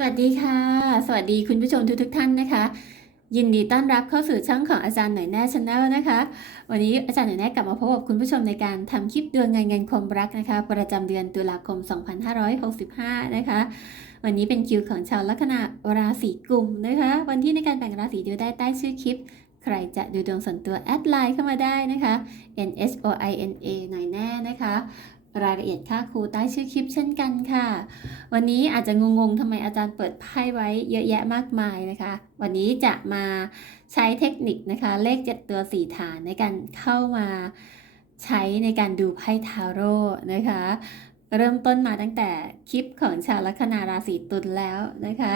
สวัสดีค่ะ สวัสดีคุณผู้ชมทุกทุกท่านนะคะ ยินดีต้อนรับเข้าสู่ช่องของอาจารย์หน่อยแน่ชาแนลนะคะ วันนี้อาจารย์หน่อยแน่กลับมาพบกับคุณผู้ชมในการทำคลิปดวงเงินเงินความรักนะคะ ประจำเดือนตุลาคม 2565 นะคะ วันนี้เป็นคิวของชาวลัคนาราศีกุมนะคะ วันที่ในการแบ่งราศีดูได้ใต้ชื่อคลิป ใครจะดูดวงส่วนตัวแอดไลน์เข้ามาได้นะคะ N H O I N A หน่อยแน่นะคะ รายละเอียดค่าครูใต้ชื่อคลิปเช่นกันค่ะ วันนี้อาจจะงงๆทำไมอาจารย์เปิดไพ่ไว้เยอะแยะมากมายนะคะ วันนี้จะมาใช้เทคนิคนะคะ เลข 7 ตัว 4 ฐานในการเข้ามาใช้ในการดูไพ่ทาโร่นะคะ เริ่มต้นมาตั้งแต่คลิปของชาวลัคนาราศีตุลแล้วนะคะ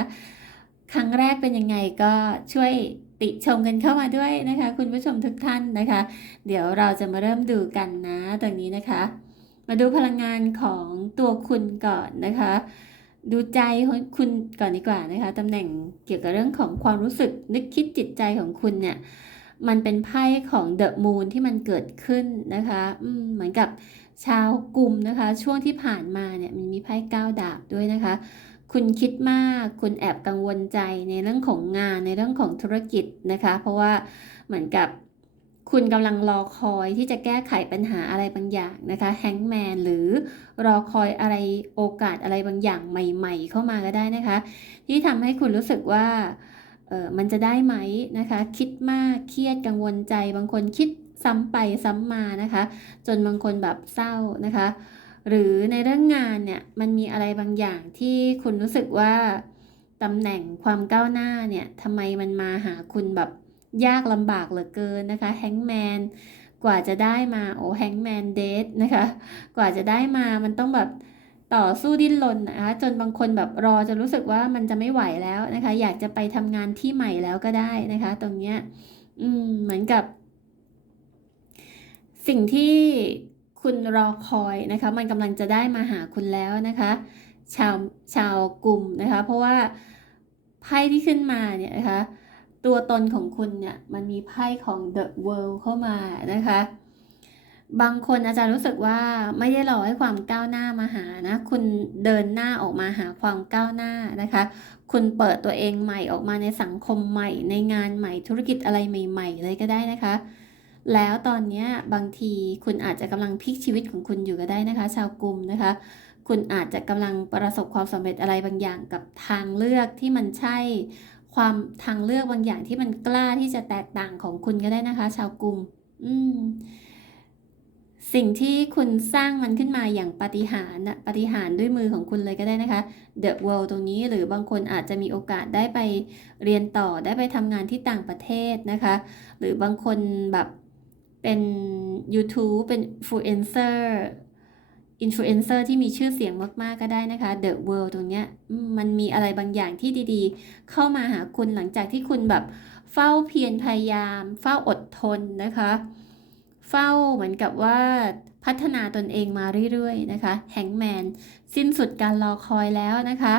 ครั้งแรกเป็นยังไงก็ช่วยติชมกันเข้ามาด้วยนะคะ คุณผู้ชมทุกท่านนะคะ เดี๋ยวเราจะมาเริ่มดูกันนะตรงนี้นะคะ มาดูพลังงานของตัวคุณก่อนนะคะ ดูใจของคุณก่อนดีกว่านะคะตำแหน่งเกี่ยวกับเรื่องของความรู้สึกนึกคิดจิตใจของคุณเนี่ยมันเป็นไพ่ของเดอะมูนที่มันเกิดขึ้นนะคะเหมือนกับชาวกลุ่มนะคะ ช่วงที่ผ่านมาเนี่ยมันมีไพ่ก้าวดาบด้วยนะคะ คุณคิดมากคุณแอบกังวลใจในเรื่องของงานในเรื่องของธุรกิจนะคะ เพราะว่าเหมือนกับ คุณกำลังรอคอยที่จะแก้ไขปัญหาอะไรบางอย่างนะคะแฮงแมนหรือรอคอยอะไรโอกาสอะไรบางอย่างใหม่ ๆ เข้ามาก็ได้นะคะ ที่ทำให้คุณรู้สึกว่าเออมันจะได้ไหมนะคะ คิดมากเครียดกังวลใจ บางคนคิดซ้ำไปซ้ำมานะคะ จนบางคนแบบเศร้านะคะ หรือในเรื่องงานเนี่ยมันมีอะไรบางอย่างที่คุณรู้สึกว่าตำแหน่งความก้าวหน้าเนี่ยทำไมมันมาหาคุณแบบ ยากลำบากเหลือเกินนะคะแฮงแมนกว่าจะได้มาโอ้แฮงแมนเดทนะคะ กว่าจะได้มามันต้องแบบต่อสู้ดิ้นรนนะคะจนบางคนแบบรอจะรู้สึกว่ามันจะไม่ไหวแล้วนะคะ อยากจะไปทำงานที่ใหม่แล้วก็ได้นะคะ ตรงเนี้ยอืมเหมือนกับ สิ่งที่คุณรอคอยนะคะ มันกำลังจะได้มาหาคุณแล้วนะคะ ชาวชาวกลุ่มนะคะ เพราะว่าไพ่ที่ขึ้นมาเนี่ยนะคะ ตัวตนของคุณเนี่ยมันมีไพ่ของ The World เข้ามานะคะ บางคนอาจารย์รู้สึกว่าไม่ได้รอให้ความก้าวหน้ามาหานะ คุณเดินหน้าออกมาหาความก้าวหน้านะคะ คุณเปิดตัวเองใหม่ออกมาในสังคมใหม่ ในงานใหม่ธุรกิจอะไรใหม่ ๆ เลยก็ได้นะคะ แล้วตอนนี้บางทีคุณอาจจะกำลังพลิกชีวิตของคุณอยู่ก็ได้นะคะ ชาวกลุ่มนะคะ คุณอาจจะกำลังประสบความสำเร็จอะไรบางอย่างกับทางเลือกที่มันใช่ ความทางเลือกบางอย่างที่มันกล้าที่จะแตกต่างของคุณก็ได้นะคะ ชาวกลุ่มอืมสิ่งที่คุณสร้างมันขึ้นมาอย่างปฏิหารนะปฏิหารด้วยมือของคุณเลยก็ได้นะคะ The World ตรงนี้หรือบางคนอาจจะมีโอกาสได้ไปเรียนต่อได้ไปทำงานที่ต่างประเทศนะคะ หรือบางคนแบบเป็น YouTube เป็น influencer อินฟลูเอนเซอร์ที่มีชื่อเสียงมากๆก็ได้นะคะ The World ตรงเนี้ยมมันมีอะไรบางอย่างที่ดีๆ เข้ามาหาคุณหลังจากที่คุณแบบเฝ้าเพียรพยายาม เฝ้าอดทนนะคะ เฝ้าเหมือนกับว่าพัฒนาตนเองมาเรื่อยๆนะคะแฮงแมนสิ้นสุดการรอคอยแล้วนะคะ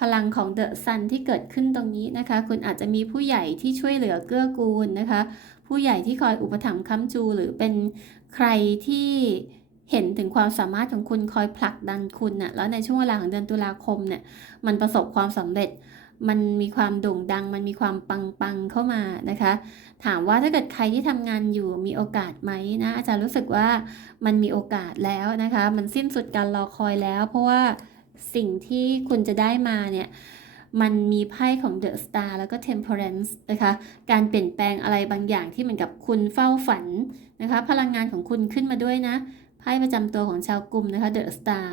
พลังของเดอะซันที่เกิดขึ้นตรงนี้นะคะ คุณอาจจะมีผู้ใหญ่ที่ช่วยเหลือเกื้อกูลนะคะ ผู้ใหญ่ที่คอยอุปถัมภ์ค้ำจูหรือเป็นใครที่ เห็นถึงความสามารถของคุณคอยผลักดันคุณน่ะแล้วในช่วงเวลาของเดือนตุลาคมเนี่ยมันประสบความสำเร็จ มันมีความโด่งดัง มันมีความปังปังๆเข้ามานะคะ ถามว่าถ้าเกิดใครที่ทำงานอยู่มีโอกาสไหมนะอาจารย์รู้สึกว่ามันมีโอกาสแล้วนะคะ มันสิ้นสุดการรอคอยแล้ว เพราะว่าสิ่งที่คุณจะได้มาเนี่ยมันมีไพ่ของ The Star แล้วก็ Temperance นะคะ การเปลี่ยนแปลงอะไรบางอย่างที่เหมือนกับคุณเฝ้าฝันนะคะ พลังงานของคุณขึ้นมาด้วยนะ ไพ่ประจำตัวของชาวกลุ่มนะคะ The Star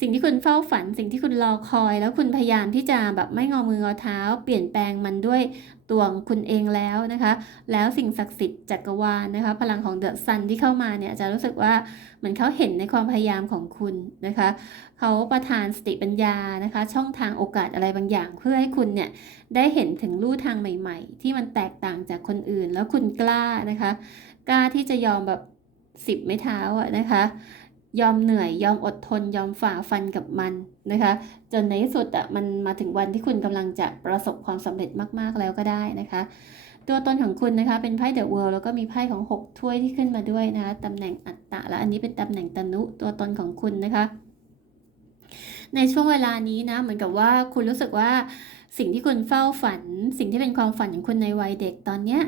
สิ่งที่คุณเฝ้าฝัน สิ่งที่คุณรอคอย แล้วคุณพยายามที่จะแบบไม่งอมืองอเท้า เปลี่ยนแปลงมันด้วยตัวของคุณเองแล้วนะคะ แล้วสิ่งศักดิ์สิทธิ์จักรวาลนะคะ พลังของเดอะซันที่เข้ามาเนี่ยจะรู้สึกว่าเหมือนเขาเห็นในความพยายามของคุณนะคะเขาประทานสติปัญญานะคะ ช่องทางโอกาสอะไรบางอย่าง เพื่อให้คุณเนี่ยได้เห็นถึงลู่ทางใหม่ ๆ ที่มันแตกต่างจากคนอื่น แล้วคุณกล้านะคะ กล้าที่จะยอมแบบ สิบไม้เท้าอะนะคะ ยอมเหนื่อยยอมอดทน ยอมฝ่าฟันกับมันนะคะ จนในที่สุดอะมันมาถึงวันที่คุณกำลังจะประสบความสำเร็จมากๆแล้วก็ได้นะคะ ตัวตนของคุณนะคะ เป็นไพ่เดอะเวิลด์แล้วก็มีไพ่ของ 6 ถ้วยที่ขึ้นมาด้วยนะคะตำแหน่งอัตตะและอันนี้เป็นตำแหน่งตนุตัวตนของคุณนะคะ ในช่วงเวลานี้นะเหมือนกับว่าคุณรู้สึกว่า สิ่งที่คุณเฝ้าฝัน สิ่งที่เป็นความฝันของคุณในวัยเด็กตอนเนี้ย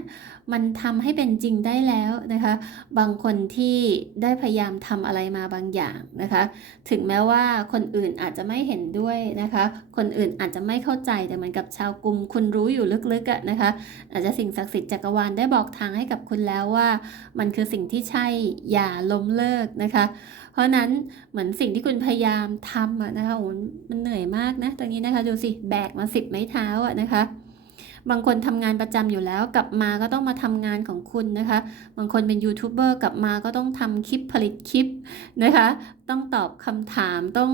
มันทำให้เป็นจริงได้แล้วนะคะ บางคนที่ได้พยายามทำอะไรมาบางอย่างนะคะ ถึงแม้ว่าคนอื่นอาจจะไม่เห็นด้วยนะคะ คนอื่นอาจจะไม่เข้าใจแต่เหมือนกับชาวกลุ่มคุณรู้อยู่ลึกๆอะนะคะ อาจจะสิ่งศักดิ์สิทธิ์จักรวาลได้บอกทางให้กับคุณแล้วว่า มันคือสิ่งที่ใช่อย่าล้มเลิกนะคะ เพราะนั้นเหมือนสิ่งที่คุณพยายามทำนะคะโอ้มันเหนื่อยมากนะตรงนี้นะคะดูสิแบกมาสิบไม้เท้าอะนะคะ บางคนทำงานประจำอยู่แล้วกลับมาก็ต้องมาทำงานของคุณนะคะ บางคนเป็นยูทูบเบอร์กลับมาก็ต้องทำคลิปผลิตคลิปนะคะ ต้องตอบคำถามต้อง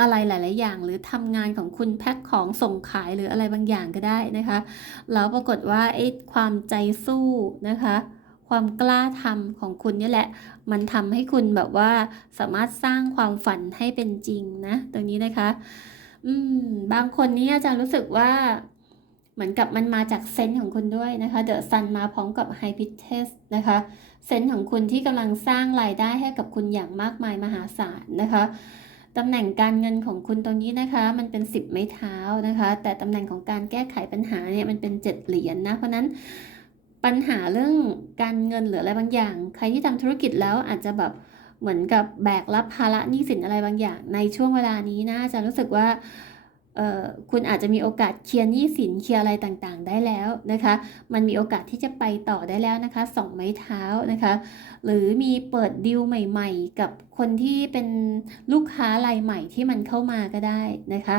อะไรหลาย ๆ อย่างหรือทำงานของคุณแพ็คของส่งขายหรืออะไรบางอย่างก็ได้นะคะ แล้วปรากฏว่าไอ้ความใจสู้นะคะ ความกล้าทำของคุณนี่แหละ มันทำให้คุณแบบว่าสามารถสร้างความฝันให้เป็นจริงนะ ตรงนี้นะคะ อืม บางคนนี่อาจารย์รู้สึกว่า เหมือนกับมันมาจากเซนส์ของคุณด้วยนะคะเดอะซันมาพร้อมกับไฮพิเทสนะคะเซนส์ของคุณที่กำลังสร้างรายได้ให้กับคุณอย่างมากมายมหาศาลนะคะตำแหน่งการเงินของคุณตรงนี้นะคะ มันเป็น 10 ไม้เท้านะคะ แต่ตำแหน่งของการแก้ไขปัญหาเนี่ยมันเป็น 7 เหรียญนนะ เพราะนั้น ปัญหาเรื่องการเงินหรืออะไรบางอย่าง ใครที่ทำธุรกิจแล้วอาจจะแบบเหมือนกับแบกรับภาระหนี้สินอะไรบางอย่าง ในช่วงเวลานี้นะจะรู้สึกว่าคุณอาจจะมีโอกาสเคลียร์หนี้สินเคลียร์อะไรต่างๆ ได้แล้วนะคะ มันมีโอกาสที่จะไปต่อได้แล้วนะคะสองไม้เท้านะคะ หรือมีเปิดดีลใหม่ ๆ กับคนที่เป็นลูกค้ารายใหม่ที่มันเข้ามาก็ได้นะคะ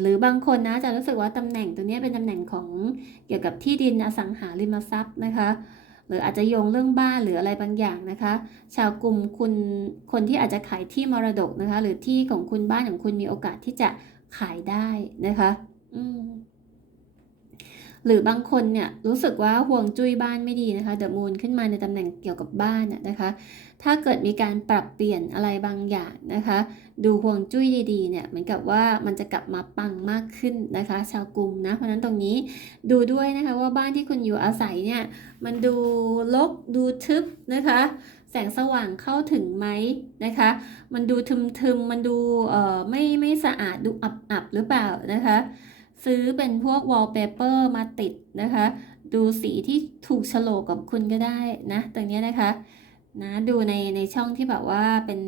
หรือบางคนนะจะรู้สึกว่าตำแหน่งตัวนี้เป็นตำแหน่งของเกี่ยวกับที่ดินอสังหาริมทรัพย์นะคะ หรืออาจจะโยงเรื่องบ้านหรืออะไรบางอย่างนะคะ ชาวกลุ่มคุณคนที่อาจจะขายที่มรดกนะคะ หรือที่ของคุณบ้านของคุณมีโอกาสที่จะขายได้นะคะอืมหรือบางคนเนี่ยรู้สึกว่าห่วงจุ้ยบ้านไม่ดีนะคะเดอะมูนขึ้นมาในตำแหน่งเกี่ยวกับบ้านน่ะนะคะ ถ้าเกิดมีการปรับเปลี่ยนอะไรบางอย่างนะคะ ดูห่วงจุ้ยดีๆเนี่ยเหมือนกับว่ามันจะกลับมาปังมากขึ้นนะคะ ชาวกลุ่มนะ เพราะนั้นตรงนี้ดูด้วยนะคะว่าบ้านที่คุณอยู่อาศัยเนี่ยมันดูรกดูทึบนะคะ แสงสว่างเข้าถึงไหมนะคะ มันดูทึมๆมันดูเอ่อไม่ไม่สะอาดดูอับๆหรือเปล่านะคะ ซื้อเป็นพวกวอลเปเปอร์มาติดนะคะ ดูสีที่ถูกโฉลกกับคุณก็ได้นะตรงนี้นะคะ นะดูในในช่องที่แบบว่าเป็น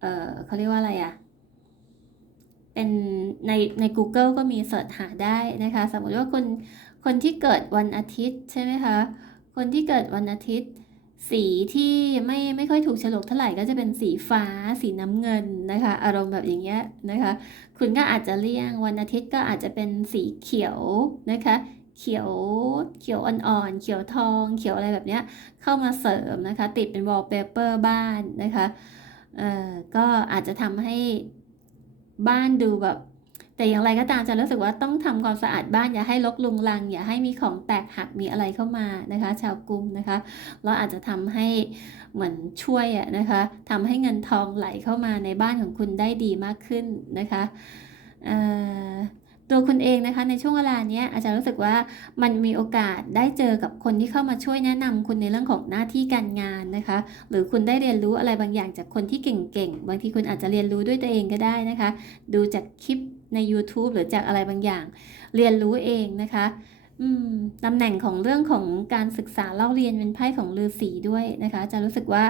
เออเขาเรียกว่าอะไรอะเป็นในใน Google ก็มีเสิร์ชหาได้นะคะ สมมติว่าคนคนที่เกิดวันอาทิตย์ใช่ไหมคะ คนที่เกิดวันอาทิตย์ สีที่ไม่ไม่ค่อยถูกฉลกเท่าไหร่ก็จะเป็นสีฟ้า สีน้ำเงินนะคะ อารมณ์แบบอย่างเงี้ยนะคะ คุณก็อาจจะเลี่ยงวันอาทิตย์ก็อาจจะเป็นสีเขียวนะคะ เขียวเขียวอ่อนๆ เขียวทอง เขียวอะไรแบบเนี้ยเข้ามาเสริมนะคะ ติดเป็นวอลเปเปอร์บ้านนะคะเอ่อก็อาจจะทำให้บ้านดูแบบ แต่อย่างไรก็ตามจะรู้สึกว่าต้องทำความสะอาดบ้านอย่าให้รกลุงลัง อย่าให้มีของแตกหักมีอะไรเข้ามานะคะ ชาวกรุงนะคะแล้วอาจจะทำให้เหมือนช่วยอะนะคะทำให้เงินทองไหลเข้ามาในบ้านของคุณได้ดีมากขึ้นนะคะเอ่อ ตัวคุณเองนะคะในช่วงเวลาเนี้ยอาจจะรู้สึกว่ามันมีโอกาสได้เจอกับคนที่เข้ามาช่วยแนะนำคุณในเรื่องของหน้าที่การงานนะคะ หรือคุณได้เรียนรู้อะไรบางอย่างจากคนที่เก่งๆ บางทีคุณอาจจะเรียนรู้ด้วยตัวเองก็ได้นะคะ ดูจากคลิปใน YouTube หรือจากอะไรบางอย่าง เรียนรู้เองนะคะตำแหน่งของเรื่องของการศึกษาเล่าเรียนเป็นไพ่ของฤาษีด้วยนะคะ จะรู้สึกว่า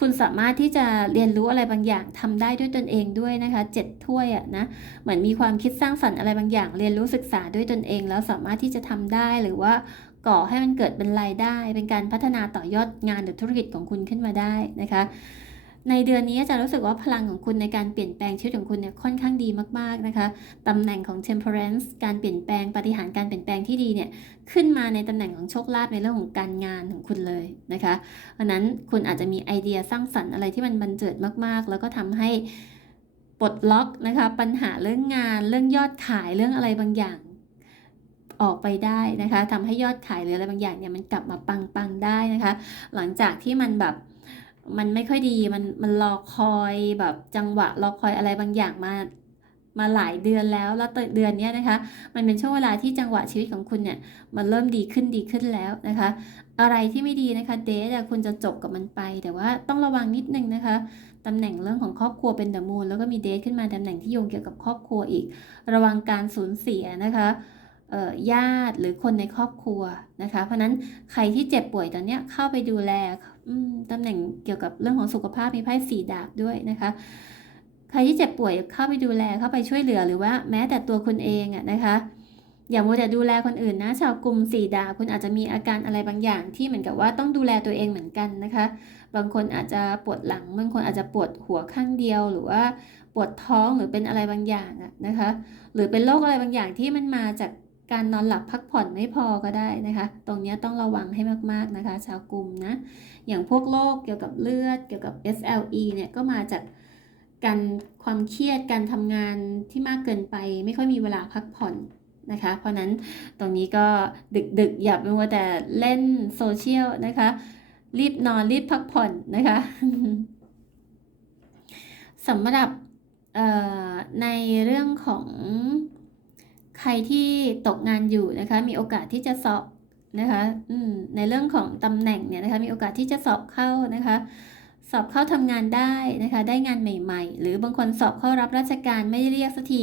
คุณสามารถที่จะเรียนรู้อะไรบางอย่างทำได้ด้วยตนเองด้วยนะคะเจ็ดถ้วยอะนะเหมือนมีความคิดสร้างสรรค์อะไรบางอย่าง เรียนรู้ศึกษาด้วยตนเอง แล้วสามารถที่จะทำได้หรือว่าก่อให้มันเกิดเป็นรายได้ เป็นการพัฒนาต่อยอดงานหรือธุรกิจของคุณขึ้นมาได้นะคะ ในเดือนนี้จะรู้สึกว่าพลังของคุณในการเปลี่ยนแปลงชีวิตของคุณเนี่ยค่อนข้างดีมากๆนะคะตำแหน่งของ temperance การเปลี่ยนแปลงปฏิหารการเปลี่ยนแปลงที่ดีเนี่ยขึ้นมาในตำแหน่งของโชคลาภในเรื่องของการงานของคุณเลยนะคะเพราะนั้นคุณอาจจะมีไอเดียสร้างสรรค์อะไรที่มันบันเจิดมากๆ แล้วก็ทำให้ปลดล็อกนะคะปัญหาเรื่องงานเรื่องยอดขายเรื่องอะไรบางอย่างออกไปได้นะคะทำให้ยอดขายหรืออะไรบางอย่างเนี่ยมันกลับมาปังๆได้นะคะ หลังจากที่มันแบบ มันไม่ค่อยดีมันมันรอคอยแบบจังหวะรอคอยอะไรบางอย่างมามาหลายเดือนแล้วแล้วเดือนนี้นะคะ มันเป็นช่วงเวลาที่จังหวะชีวิตของคุณเนี่ยมันเริ่มดีขึ้นดีขึ้นแล้วนะคะ อะไรที่ไม่ดีนะคะเดทอะคุณจะจบกับมันไป แต่ว่าต้องระวังนิดนึงนะคะตำแหน่งเรื่องของครอบครัวเป็นเดอะมูนแล้วก็มีเดทขึ้นมาตำแหน่งที่โยงเกี่ยวกับครอบครัวอีก ระวังการสูญเสียนะคะ ญาติหรือคนในครอบครัวนะคะ เพราะนั้นใครที่เจ็บป่วยตอนนี้เข้าไปดูแลตำแหน่งเกี่ยวกับเรื่องของสุขภาพมีไพ่สีดาบด้วยนะคะ ใครที่เจ็บป่วยเข้าไปดูแลเข้าไปช่วยเหลือหรือว่าแม้แต่ตัวคุณเองอะนะคะอย่ามัวแต่ดูแลคนอื่นนะ ชาวกลุ่มสี่ดาวคุณอาจจะมีอาการอะไรบางอย่างที่เหมือนกับว่าต้องดูแลตัวเองเหมือนกันนะคะ บางคนอาจจะปวดหลังบางคนอาจจะปวดหัวข้างเดียวหรือว่าปวดท้องหรือเป็นอะไรบางอย่างอะนะคะ หรือเป็นโรคอะไรบางอย่างที่มันมาจาก การนอนหลับพักผ่อนไม่พอก็ได้นะคะ ตรงนี้ต้องระวังให้มากๆนะคะ ชาวกลุ่มนะ อย่างพวกโรคเกี่ยวกับเลือด เกี่ยวกับ SLE เนี่ยก็มาจากการความเครียดการทำงานที่มากเกินไป ไม่ค่อยมีเวลาพักผ่อนนะคะ เพราะนั้นตรงนี้ก็ดึกๆ อย่าไปมัวแต่เล่นโซเชียลนะคะ รีบนอนรีบพักผ่อนนะคะสำหรับในเรื่องของ ใครที่ตกงานอยู่นะคะ มีโอกาสที่จะสอบนะคะในเรื่องของตำแหน่งเนี่ยนะคะ มีโอกาสที่จะสอบเข้านะคะ สอบเข้าทำงานได้นะคะ ได้งานใหม่ๆ หรือบางคนสอบเข้ารับราชการไม่ได้เรียกสักที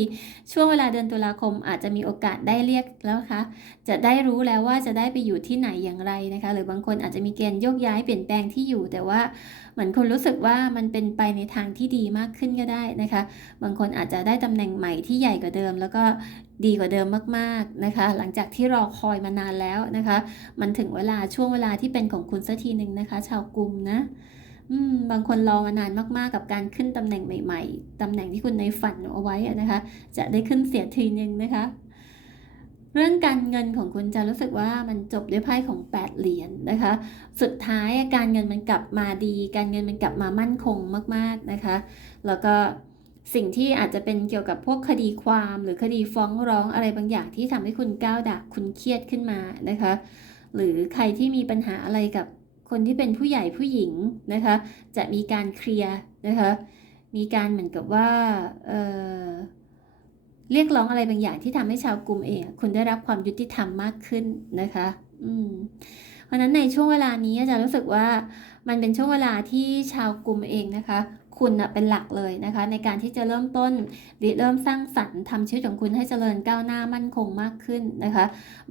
ช่วงเวลาเดือนตุลาคมอาจจะมีโอกาสได้เรียกแล้วนะคะจะได้รู้แล้วว่าจะได้ไปอยู่ที่ไหนอย่างไรนะคะ หรือบางคนอาจจะมีเกณฑ์โยกย้ายเปลี่ยนแปลงที่อยู่ แต่ว่าเหมือนคนรู้สึกว่ามันเป็นไปในทางที่ดีมากขึ้นก็ได้นะคะ บางคนอาจจะได้ตำแหน่งใหม่ที่ใหญ่กว่าเดิม แล้วก็ดีกว่าเดิมมากๆนะคะ หลังจากที่รอคอยมานานแล้วนะคะ มันถึงเวลาช่วงเวลาที่เป็นของคุณสักทีหนึ่งนะคะ ชาวกลุ่มนะ บางคนรอมานานมากๆ กับการขึ้นตำแหน่งใหม่ ๆตำแหน่งที่คุณในฝันเอาไว้นะคะ จะได้ขึ้นเสียทีนึงนะคะ เรื่องการเงินของคุณจะรู้สึกว่ามันจบด้วยไพ่ของ 8 เหรียญนะคะ สุดท้ายการเงินมันกลับมาดี การเงินมันกลับมามั่นคงมากๆนะคะ แล้วก็สิ่งที่อาจจะเป็นเกี่ยวกับพวกคดีความหรือคดีฟ้องร้องอะไรบางอย่างที่ทำให้คุณก้าวดากคุณเครียดขึ้นมานะคะ หรือใครที่มีปัญหาอะไรกับ คนที่เป็นผู้ใหญ่ผู้หญิงนะคะ จะมีการเคลียร์นะคะ มีการเหมือนกับว่าเเรียกร้องอะไรบางอย่างที่ทำให้ชาวกลุ่มเองคุณได้รับความยุติธรรมมากขึ้นนะคะอืมเพราะนั้นในช่วงเวลานี้อาจารย์รู้สึกว่ามันเป็นช่วงเวลาที่ชาวกลุ่มเองนะคะ คุณเป็นหลักเลยนะคะ ในการที่จะเริ่มต้นริเริ่มสร้างสรรค์ทำชีวิตของคุณให้เจริญก้าวหน้ามั่นคงมากขึ้นนะคะ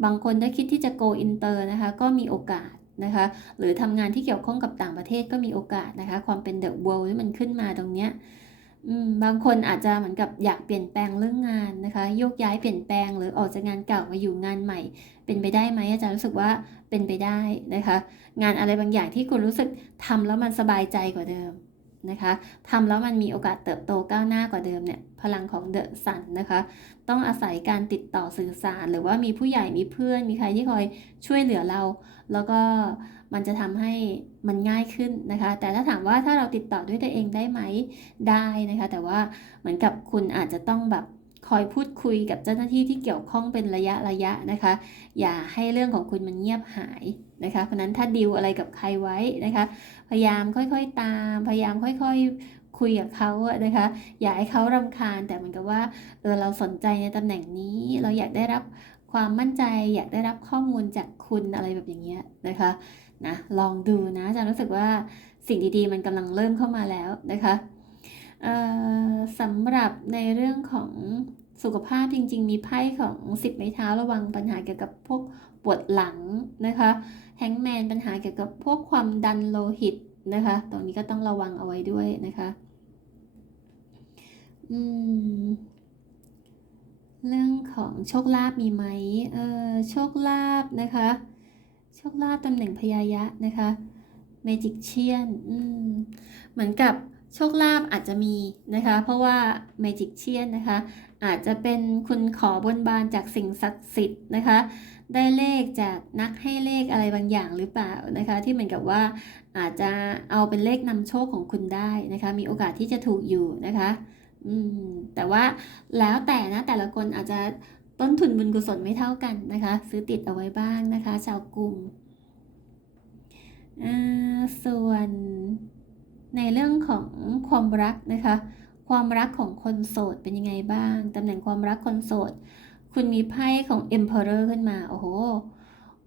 บางคนถ้าคิดที่จะ go inter นะคะ ก็มีโอกาส นะคะหรือทำงานที่เกี่ยวข้องกับต่างประเทศก็มีโอกาสนะคะ ความเป็น the world ที่มันขึ้นมาตรงเนี้ยบางคนอาจจะเหมือนกับอยากเปลี่ยนแปลงเรื่องงานนะคะ โยกย้ายเปลี่ยนแปลงหรือออกจากงานเก่ามาอยู่งานใหม่ เป็นไปได้ไหมอาจารย์รู้สึกว่าเป็นไปได้นะคะ งานอะไรบางอย่างที่คุณรู้สึกทำแล้วมันสบายใจกว่าเดิม นะคะทำแล้วมันมีโอกาสเติบโตก้าวหน้ากว่าเดิมเนี่ยพลังของเดอะสันนะคะ ต้องอาศัยการติดต่อสื่อสาร หรือว่ามีผู้ใหญ่มีเพื่อน มีใครที่คอยช่วยเหลือเรา แล้วก็มันจะทำให้มันง่ายขึ้นนะคะ แต่ถ้าถามว่าถ้าเราติดต่อด้วยตัวเองได้ไหมได้นะคะ แต่ว่าเหมือนกับคุณอาจจะต้องแบบ คอยพูดคุยกับเจ้าหน้าที่ที่เกี่ยวข้องเป็นระยะระยะนะคะ อย่าให้เรื่องของคุณมันเงียบหายนะคะ เพราะนั้นถ้าดิวอะไรกับใครไว้นะคะ พยายามค่อยๆตาม พยายามค่อยๆคุยกับเขาอะนะคะ อย่าให้เขารำคาญแต่เหมือนกับว่าเออเราสนใจในตำแหน่งนี้ เราอยากได้รับความมั่นใจ อยากได้รับข้อมูลจากคุณอะไรแบบอย่างเงี้ยนะคะนะลองดูนะจารย์รู้สึกว่าสิ่งดีๆ มันกำลังเริ่มเข้ามาแล้วนะคะ สำหรับในเรื่องของสุขภาพจริง ๆ มีไพ่ของสิบไม้เท้าระวังปัญหาเกี่ยวกับพวกปวดหลังนะคะแฮงแมนปัญหาเกี่ยวกับพวกความดันโลหิตนะคะ ตรงนี้ก็ต้องระวังเอาไว้ด้วยนะคะอืมเรื่องของโชคลาภมีไหมเออโชคลาภนะคะ โชคลาภตำแหน่งพยายะนะคะเมจิกเชียนอืมเหมือนกับ โชคลาภอาจจะมีนะคะ เพราะว่าเมจิกเชียนนะคะ อาจจะเป็นคุณขอบนบานจากสิ่งศักดิ์สิทธิ์นะคะ ได้เลขจากนักให้เลขอะไรบางอย่างหรือเปล่านะคะ ที่เหมือนกับว่าอาจจะเอาเป็นเลขนำโชคของคุณได้นะคะ มีโอกาสที่จะถูกอยู่นะคะอืมแต่ว่าแล้วแต่นะแต่ละคนอาจจะต้นทุนบุญกุศลไม่เท่ากันนะคะ ซื้อติดเอาไว้บ้างนะคะ ชาวกลุ่มส่วน ในเรื่องของความรักนะคะ ความรักของคนโสดเป็นยังไงบ้างตำแหน่งความรักคนโสด คุณมีไพ่ของ Emperor ขึ้นมาโอ้โห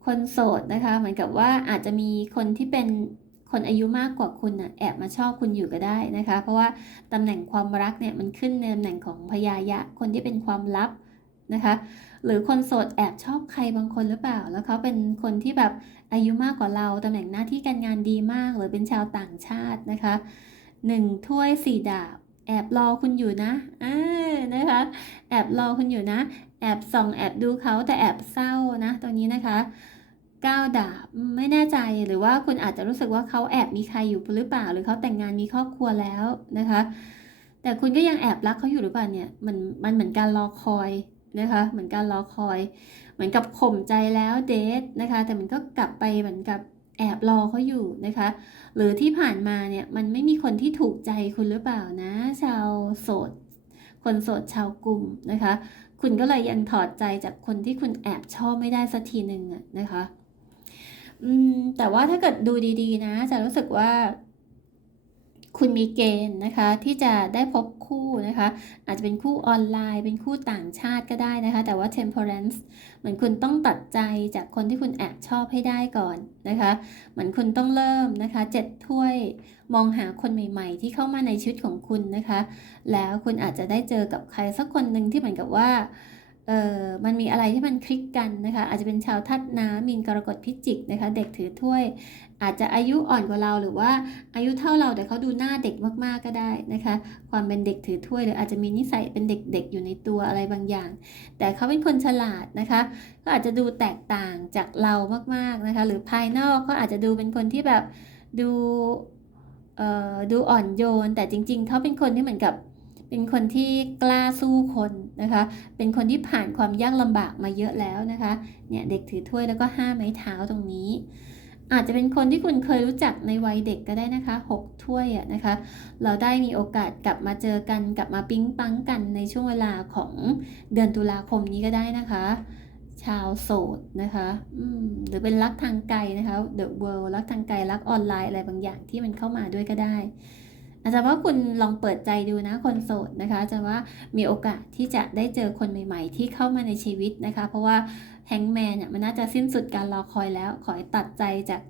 คนโสดนะคะเหมือนกับว่าอาจจะมีคนที่เป็นคนอายุมากกว่าคุณน่ะแอบมาชอบคุณอยู่ก็ได้นะคะ เพราะว่าตำแหน่งความรักเนี่ยมันขึ้นในตำแหน่งของพยายะ คนที่เป็นความลับนะคะ หรือคนโสดแอบชอบใครบางคนหรือเปล่า แล้วเขาเป็นคนที่แบบ อายุมากกว่าเราตำแหน่งหน้าที่การงานดีมากหรือเป็นชาวต่างชาตินะคะหนึ่งถ้วยสี่ดาบ แอบรอคุณอยู่นะเออนะคะ แอบรอคุณอยู่นะ แอบส่องแอบดูเขาแต่แอบเศร้านะตรงนี้นะคะก้าวดาบไม่แน่ใจหรือว่าคุณอาจจะรู้สึกว่าเขาแอบมีใครอยู่หรือเปล่า หรือเขาแต่งงานมีครอบครัวแล้วนะคะ แต่คุณก็ยังแอบรักเขาอยู่หรือเปล่าเนี่ยมันมันเหมือนการรอคอยนะคะ เหมือนการรอคอย เหมือนกับข่มใจแล้วเดทนะคะ แต่มันก็กลับไปเหมือนกับแอบรอเขาอยู่นะคะ หรือที่ผ่านมาเนี่ยมันไม่มีคนที่ถูกใจคุณหรือเปล่านะ ชาวโสด คนโสดชาวกลุ่มนะคะ คุณก็เลยยังถอดใจจากคนที่คุณแอบชอบไม่ได้สักทีหนึ่งอะนะคะแต่ว่าถ้าเกิดดูดีๆนะ จะรู้สึกว่า คุณมีเกณฑ์นะคะที่จะได้พบคู่นะคะ อาจจะเป็นคู่ออนไลน์ เป็นคู่ต่างชาติก็ได้นะคะ แต่ว่า temperance เหมือนคุณต้องตัดใจจากคนที่คุณแอบชอบให้ได้ก่อนนะคะ เหมือนคุณต้องเริ่มนะคะเจ็ดถ้วยมองหาคนใหม่ ๆ ที่เข้ามาในชีวิตของคุณนะคะ แล้วคุณอาจจะได้เจอกับใครสักคนหนึ่งที่เหมือนกับว่า มันมีอะไรที่มันคลิกกันนะคะอาจจะเป็นชาวธาตุน้ำมีนกรกฎพิจิกนะคะ เด็กถือถ้วย อาจจะอายุอ่อนกว่าเราหรือว่าอายุเท่าเราแต่เขาดูหน้าเด็กมากๆก็ได้นะคะ ความเป็นเด็กถือถ้วยหรืออาจจะมีนิสัยเป็นเด็กๆอยู่ในตัวอะไรบางอย่าง แต่เขาเป็นคนฉลาดนะคะก็อาจจะดูแตกต่างจากเรามากๆนะคะหรือภายนอกก็อาจจะดูเป็นคนที่แบบดูดูอ่อนโยน แต่จริง ๆเขาเป็นคนที่เหมือนกับ เป็นคนที่กล้าสู้คนนะคะ เป็นคนที่ผ่านความยากลำบากมาเยอะแล้วนะคะ เนี่ยเด็กถือถ้วยแล้วก็ห้าไม้เท้าตรงนี้ อาจจะเป็นคนที่คุณเคยรู้จักในวัยเด็กก็ได้นะคะหกถ้วยอะนะคะ เราได้มีโอกาสกลับมาเจอกันกลับมาปิ๊งปังกันในช่วงเวลาของเดือนตุลาคมนี้ก็ได้นะคะ ชาวโสดนะคะหรือเป็นรักทางไกลนะคะ The World รักทางไกลรักออนไลน์อะไรบางอย่างที่มันเข้ามาด้วยก็ได้ อาจารย์ว่าคุณลองเปิดใจดูนะคนโสดนะคะอาจารย์ว่ามีโอกาสที่จะได้เจอคนใหม่ ๆ ที่เข้ามาในชีวิตนะคะ เพราะว่าแฮงแมนเนี่ยมันน่าจะสิ้นสุดการรอคอยแล้ว ขอให้ตัดใจจาก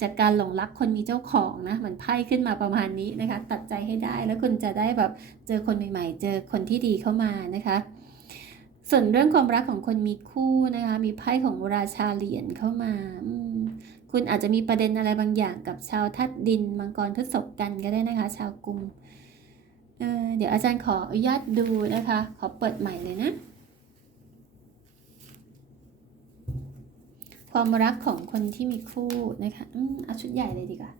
จากการหลงรักคนมีเจ้าของนะเหมือนไพ่ขึ้นมาประมาณนี้นะคะ ตัดใจให้ได้แล้วคุณจะได้แบบเจอคนใหม่ ๆ เจอคนที่ดีเข้ามานะคะส่วนเรื่องความรักของคนมีคู่นะคะ มีไพ่ของราชาเหรียญเข้ามา คุณอาจจะมีประเด็นอะไรบางอย่างกับชาวทัดดินมังกรพฤษภกันก็ได้นะคะ ชาวกลุ่มเเดี๋ยวอาจารย์ขออนุญาตดูนะคะ ขอเปิดใหม่เลยนะ ความรักของคนที่มีคู่นะคะอืมเอาชุดใหญ่เลยดีกว่า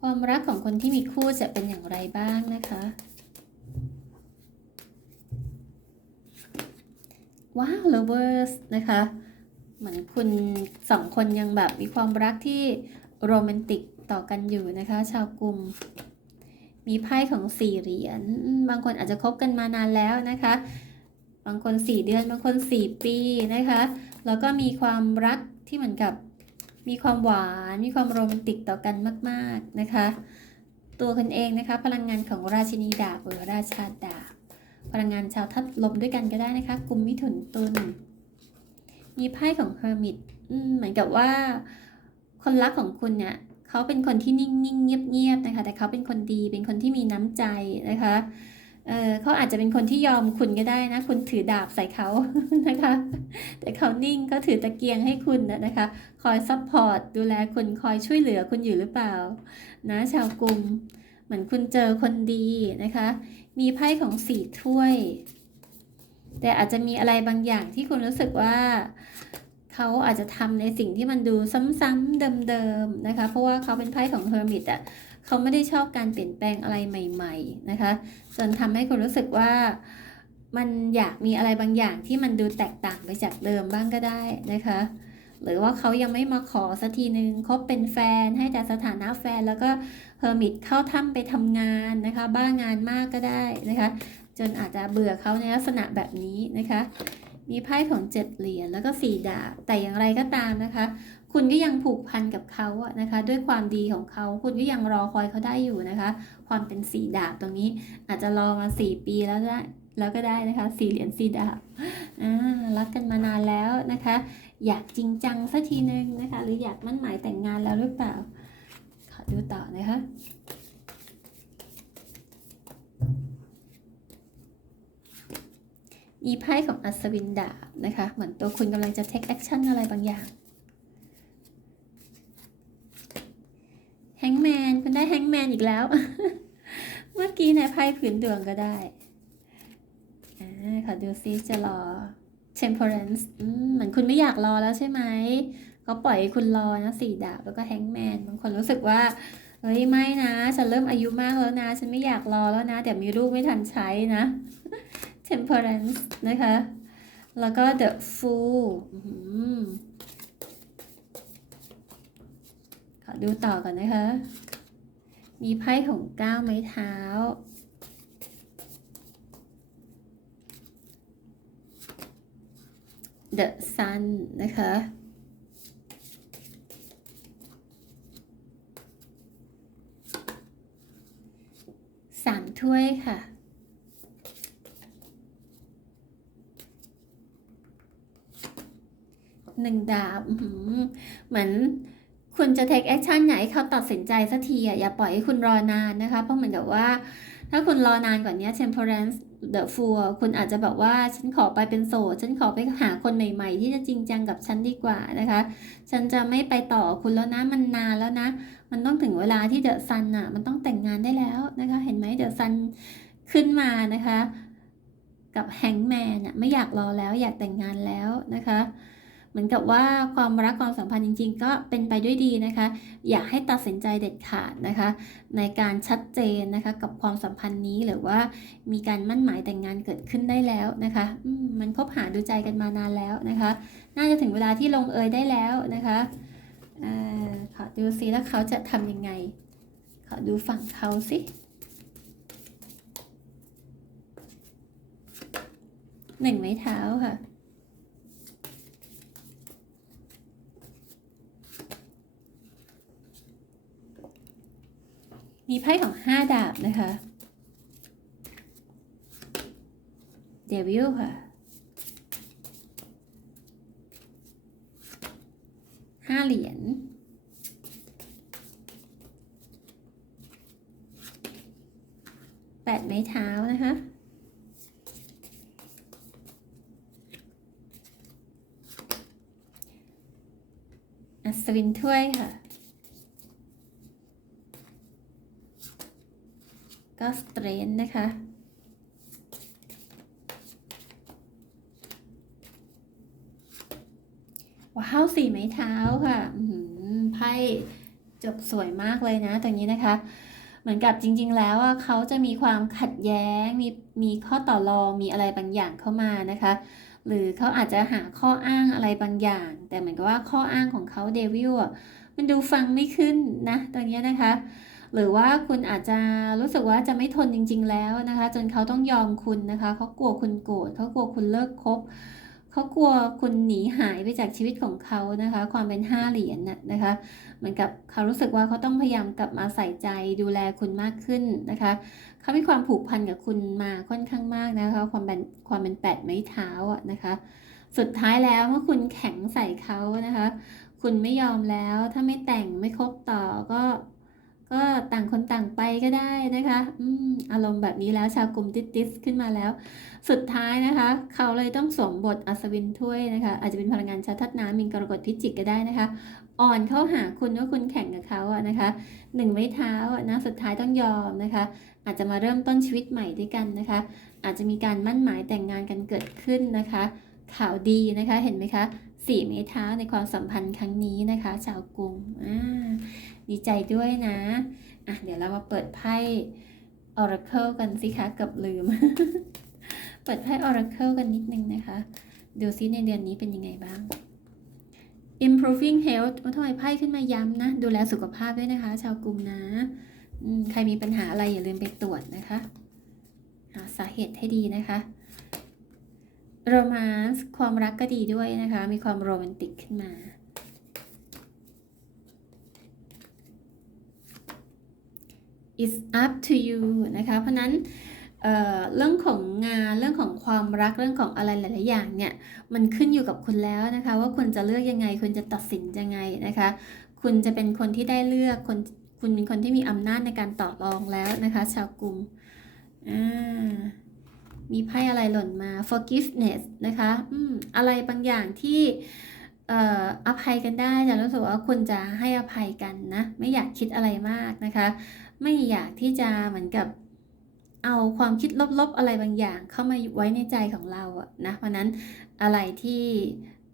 ความรักของคนที่มีคู่จะเป็นอย่างไรบ้างนะคะว้าว lovers นะคะ เหมือนคุณสองคนยังแบบมีความรักที่โรแมนติกต่อกันอยู่นะคะ ชาวกลุ่มมีไพ่ของสี่เหรียญบางคนอาจจะคบกันมานานแล้วนะคะ บางคนสี่เดือนบางคนสี่ปีนะคะ แล้วก็มีความรักที่เหมือนกับมีความหวาน มีความโรแมนติกต่อกันมาก ๆนะคะ ตัวคนเองนะคะ พลังงานของราชินีดาบหรือราชาดาบพลังงานชาวทัดลมด้วยกันก็ได้นะคะกลุ่มมิถุนตุล มีไพ่ของเฮอร์มิตเหมือนกับว่า คนรักของคุณเนี่ยเขาเป็นคนที่นิ่งๆเงียบๆนะคะ แต่เขาเป็นคนดี เป็นคนที่มีน้ำใจนะคะ เออเขาอาจจะเป็นคนที่ยอมคุณก็ได้นะ คุณถือดาบใส่เขานะคะ แต่เขานิ่งเขาถือตะเกียงให้คุณนะนะคะ คอยซัพพอร์ตดูแลคุณ คอยช่วยเหลือคุณอยู่หรือเปล่า นะ ชาวกลุ่มเหมือนคุณเจอคนดีนะคะ มีไพ่ของสี่ถ้วย แต่อาจจะมีอะไรบางอย่างที่คุณรู้สึกว่าเขาอาจจะทำในสิ่งที่มันดูซ้ำๆเดิมๆนะคะ เพราะว่าเขาเป็นไพ่ของเฮอร์มิตอะเขาไม่ได้ชอบการเปลี่ยนแปลงอะไรใหม่ ๆนะคะ จนทำให้คุณรู้สึกว่ามันอยากมีอะไรบางอย่างที่มันดูแตกต่างไปจากเดิมบ้างก็ได้นะคะ หรือว่าเขายังไม่มาขอสักทีนึงคบเป็นแฟนให้แต่สถานะแฟนแล้วก็เฮอร์มิตเข้าถ้ำไปทำงานนะคะ บ้างานมากก็ได้นะคะ จนอาจจะเบื่อเขาในลักษณะแบบนี้นะคะ มีไพ่ของเจ็ดเหรียญแล้วก็สี่ดาบแต่อย่างไรก็ตามนะคะ คุณก็ยังผูกพันกับเขาอะนะคะ ด้วยความดีของเขาคุณก็ยังรอคอยเขาได้อยู่นะคะ ความเป็นสี่ดาบตรงนี้อาจจะรอมาสี่ปีแล้วได้แล้วก็ได้นะคะสี่เหรียญสี่ดาบรักกันมานานแล้วนะคะ อยากจริงจังสักทีนึงนะคะ หรืออยากมั่นหมายแต่งงานแล้วหรือเปล่า ขอดูต่อนะคะ มีไพ่ของอัศวินดาบนะคะ เหมือนตัวคุณกำลังจะ take action อะไรบางอย่างแฮงแมนคุณได้แฮงแมนอีกแล้ว เมื่อกี้ในไพ่ผืนดวงก็ได้อ่าขอดูซิจะรอ temperance เหมือนคุณไม่อยากรอแล้วใช่ไหมเขาปล่อยให้คุณรอนะสี่ดาบแล้วก็แฮงแมนบางคนรู้สึกว่าเฮ้ยไม่นะ ฉันเริ่มอายุมากแล้วนะ ฉันไม่อยากรอแล้วนะ เดี๋ยวมีลูกไม่ทันใช้นะ temperance นะคะ แล้วก็ the fool ขอดูต่อก่อนนะคะ มีไพ่ของก้าวไม้เท้า the sun นะคะ สามถ้วยค่ะ หนึ่งดาบเหมือนคุณจะ take action อยากให้เขาตัดสินใจสักทีอะอย่าปล่อยให้คุณรอนานนะคะ เพราะเหมือนกับว่า ถ้าคุณรอนานกว่านี้ temperance the fool คุณอาจจะแบบว่าฉันขอไปเป็นโสดฉันขอไปหาคนใหม่ ๆ ที่จะจริงจังกับฉันดีกว่านะคะ ฉันจะไม่ไปต่อคุณแล้วนะมันนานแล้วนะ มันต้องถึงเวลาที่เดอะซันอะมันต้องแต่งงานได้แล้วนะคะ เห็นไหมเดอะซันขึ้นมานะคะ กับแฮงแมนอะไม่อยากรอแล้วอยากแต่งงานแล้วนะคะ เหมือนกับว่าความรักความสัมพันธ์จริง ๆ ก็เป็นไปด้วยดีนะคะ อยากให้ตัดสินใจเด็ดขาดนะคะ ในการชัดเจนนะคะกับความสัมพันธ์นี้หรือว่ามีการมั่นหมายแต่งงานเกิดขึ้นได้แล้วนะคะมมันคบหาดูใจกันมานานแล้วนะคะ น่าจะถึงเวลาที่ลงเอยได้แล้วนะคะอขอดูซิแล้วเขาจะทำยังไง ขอดูฝั่งเขาสิหนึ่งไม้เท้าค่ะ มีไพ่ของห้าดาบนะคะเดวิลค่ะห้าเหรียญแปดไม้เท้านะคะอัศวินถ้วยค่ะ ก็สเตรนนะคะ ว้าวสี่ไม้เท้าค่ะไพ่จบสวยมากเลยนะตรงนี้นะคะ เหมือนกับจริง ๆ แล้วอะเขาจะมีความขัดแย้ง มีมีข้อต่อรองมีอะไรบางอย่างเข้ามานะคะ หรือเขาอาจจะหาข้ออ้างอะไรบางอย่าง แต่เหมือนกับว่าข้ออ้างของเขาเดวิลอะมันดูฟังไม่ขึ้นนะตรงนี้นะคะ หรือว่าคุณอาจจะรู้สึกว่าจะไม่ทนจริง ๆ แล้วนะคะ จนเขาต้องยอมคุณนะคะเขากลัวคุณโกรธเขากลัวคุณเลิกคบเขากลัวคุณหนีหายไปจากชีวิตของเขานะคะ ความเป็นห้าเหรียญน่ะนะคะ เหมือนกับเขารู้สึกว่าเขาต้องพยายามกลับมาใส่ใจดูแลคุณมากขึ้นนะคะเขามีความผูกพันกับคุณมาค่อนข้างมากนะคะ ความเป็นความเป็นแปดไม้เท้าอะนะคะ สุดท้ายแล้วเมื่อคุณแข็งใส่เขานะคะ คุณไม่ยอมแล้วถ้าไม่แต่งไม่คบต่อก็ ก็ต่างคนต่างไปก็ได้นะคะอืมอารมณ์แบบนี้แล้วชาวกลุ่มติดติสขึ้นมาแล้ว สุดท้ายนะคะ เขาเลยต้องสวมบทอัศวินถ้วยนะคะ อาจจะเป็นพลังงานชาทัดน้ำมินกรกฎพิจิกก็ได้นะคะ อ่อนเข้าหาคุณว่าคุณแข่งกับเขาอะนะคะหนึ่งไม้เท้านะสุดท้ายต้องยอมนะคะ อาจจะมาเริ่มต้นชีวิตใหม่ด้วยกันนะคะ อาจจะมีการมั่นหมายแต่งงานกันเกิดขึ้นนะคะ ข่าวดีนะคะเห็นไหมคะ สี่ไม้เท้าในความสัมพันธ์ครั้งนี้นะคะ ชาวกรุงดีใจด้วยนะอะเดี๋ยวเรามาเปิดไพ่ Oracle กันสิคะเกือบลืม เปิดไพ่ Oracle กันนิดนึงนะคะ ดูซิในเดือนนี้เป็นยังไงบ้าง improving health ว่าทำไมไพ่ขึ้นมาย้ำนะ ดูแลสุขภาพด้วยนะคะ ชาวกลุ่มนะ ใครมีปัญหาอะไรอย่าลืมไปตรวจนะคะ หาสาเหตุให้ดีนะคะ โรแมนส์ความรักก็ดีด้วยนะคะ มีความโรแมนติกขึ้นมา is up to you นะคะ เพราะนั้นเเรื่องของงานเรื่องของความรักเรื่องของอะไรหลาย ๆ อย่างเนี่ย มันขึ้นอยู่กับคุณแล้วนะคะ ว่าคุณจะเลือกยังไง คุณจะตัดสินยังไงนะคะ คุณจะเป็นคนที่ได้เลือกคนคุณเป็นคนที่มีอำนาจในการต่อรองแล้วนะคะ ชาวกลุ่มอ่า มีไพ่อะไรหล่นมา forgiveness นะคะอืมอะไรบางอย่างที่เอ่ออภัยกันได้จะรู้สึกว่าคุณจะให้อภัยกันนะ ไม่อยากคิดอะไรมากนะคะ ไม่อยากที่จะเหมือนกับเอาความคิดลบๆอะไรบางอย่างเข้ามาไว้ในใจของเราอะนะเพราะนั้นอะไรที่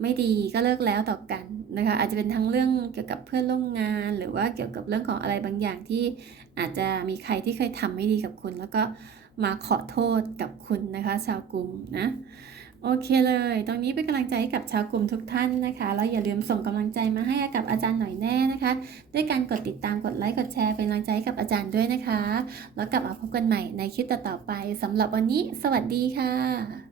ไม่ดีก็เลิกแล้วต่อกันนะคะอาจจะเป็นทั้งเรื่องเกี่ยวกับเพื่อนร่วมงาน หรือว่าเกี่ยวกับเรื่องของอะไรบางอย่างที่อาจจะมีใครที่เคยทำไม่ดีกับคุณแล้วก็ มาขอโทษกับคุณนะคะชาวกลุ่มนะโอเคเลย ตรงนี้เป็นกำลังใจให้กับชาวกลุ่มทุกท่านนะคะ แล้วอย่าลืมส่งกำลังใจมาให้กับอาจารย์หน่อยแน่นะคะ ด้วยการกดติดตาม กดไลค์ กดแชร์เป็นกำลังใจให้กับอาจารย์ด้วยนะคะ แล้วกลับมาพบกันใหม่ในคลิปต่อๆไปสำหรับวันนี้ สวัสดีค่ะ